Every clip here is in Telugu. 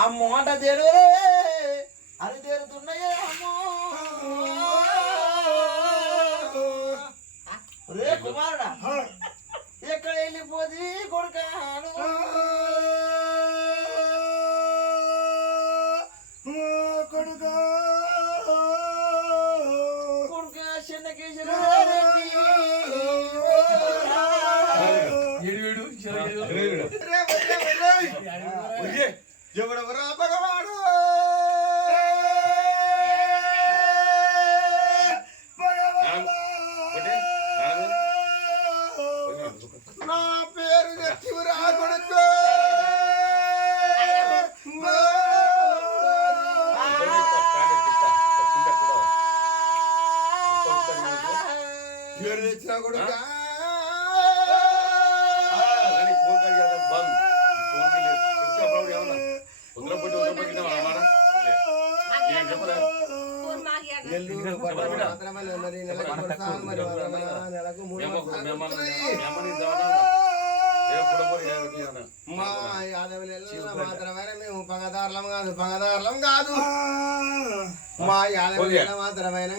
అమ్మో అంట తేరువే అది తేరుతున్నాయే అమ్మో రే కుమారుడా ఎక్కడ వెళ్ళిపోతే కొడుకాను కొడుకా కొడుకా చిన్నకేశ్వర ఎవడెవరా భగవాడు నా పేరు శివరా కొడుకు పేరు తెచ్చిన కొడుక నెల్లూరు మా యాదవులు మాత్రమే మేము పగదారులం కాదు మా యాదవులు మాత్రమైన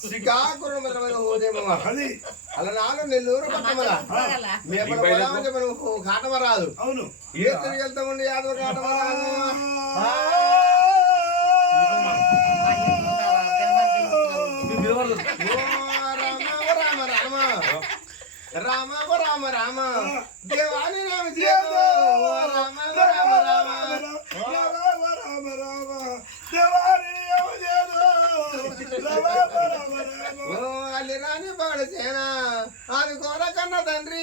శ్రీకాకుళం అలా నాను నెల్లూరు పట్టమల మేము కాటమ రాదు ఏ తిరిగి వెళ్తామండి యాదవ కాటమ రాదు రామ రామ రామ దేవాని రామ రామ రామ రామ రామ రామ దేవాని అల్లి రాని పాడసేన అది కోర కన్న తండ్రి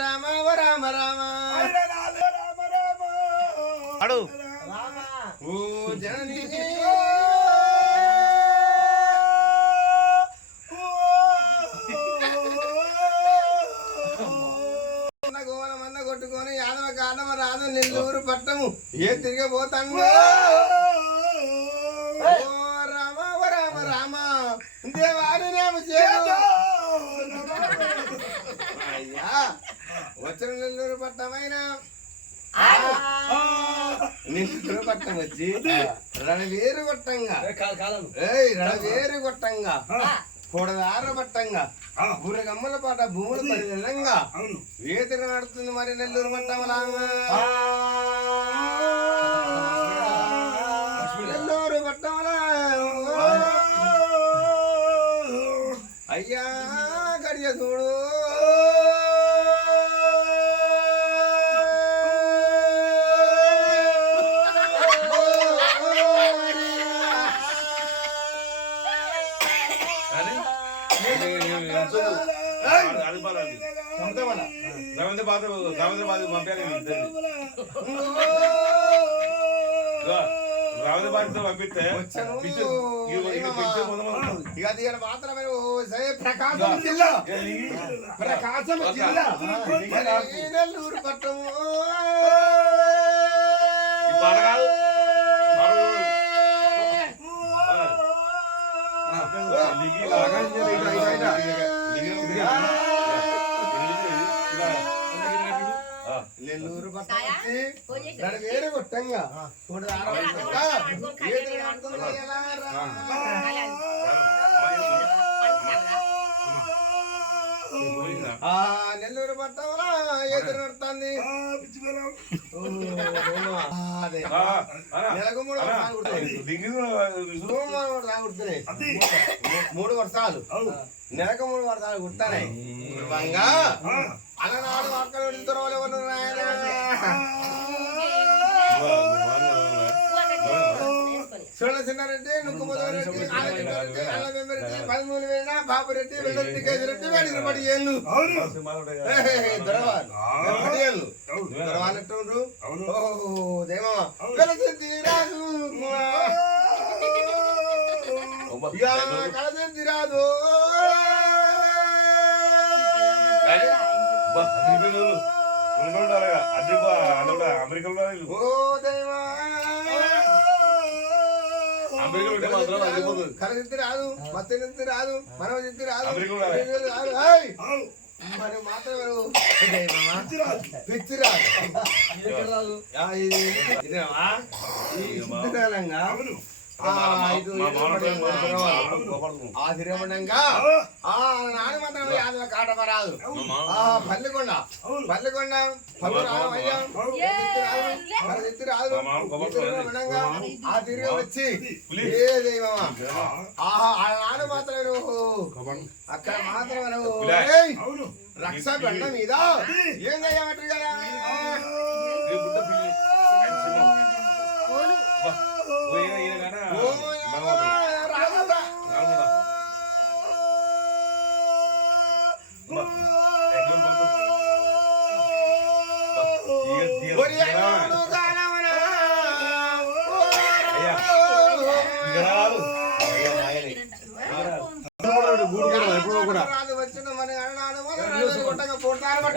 రామ రామ రామ ఓ జనని కొట్టుకొని యాదవ కాండమ రాదు నెల్లూరు పట్టము ఏ తిరిగిపోతాను రామ రామ రామ దేవారి అయ్యా వచ్చిన నెల్లూరు పట్టమైన నెల్లూరు పట్టం వచ్చి రణవేరు కొట్టంగా రణవేరు కొట్టంగా కూడదార పట్టంగా బుర్రగమ్మల పాట భూములు పరిలంగా వేదిక నడుస్తుంది మరి నెల్లూరు పట్టమలాగా నెల్లూరు పట్టమలా అయ్యా గడియ చూడు పంపిస్తే ప్రకాశం జిల్లా నెల్లూరు పట్టము నెల్లూరు పట్టం వేరు కొట్టంగా నెల్లూరు పట్టంలో ఎదురు నడుతుంది నెలకు 3 వర్షాలు నెలకు 3 వర్షాలు కుట్టాయి అలనాడు అక్కడ చిన్నారెడ్డి నుక్కు మొదలరెడ్డి అల్లవెంబరెడ్డి 13 వేల బాబురెడ్డి వెల్లరెడ్డి కేసిరెడ్డి వేడిన పడి ఏళ్ళు దొరవాలట్టుండ్రు ఓహో దేమా కలసింది రాదు కలసింది రాదు అమెరికాలో కలసింది రాదు మత్తి రాదు మనవ రాదు మరి మాత్రం పిచ్చిరాదు ఆశ్రమంగా నాని మాత్రం యాదవ కాటమరాదు పల్లికొండ పల్లికొండ పల్లు రామయ్య రాదు ఆ తిరిగి వచ్చి ఏ దైవమా ఆహా నాడు మాత్రం నువ్వు అక్కడ మాత్రం నువ్వు రక్ష బండ మీద ఏం చేయమంటారు కదా రాదు వచ్చిన మన అన్నాడు కొట్టగా పోతారు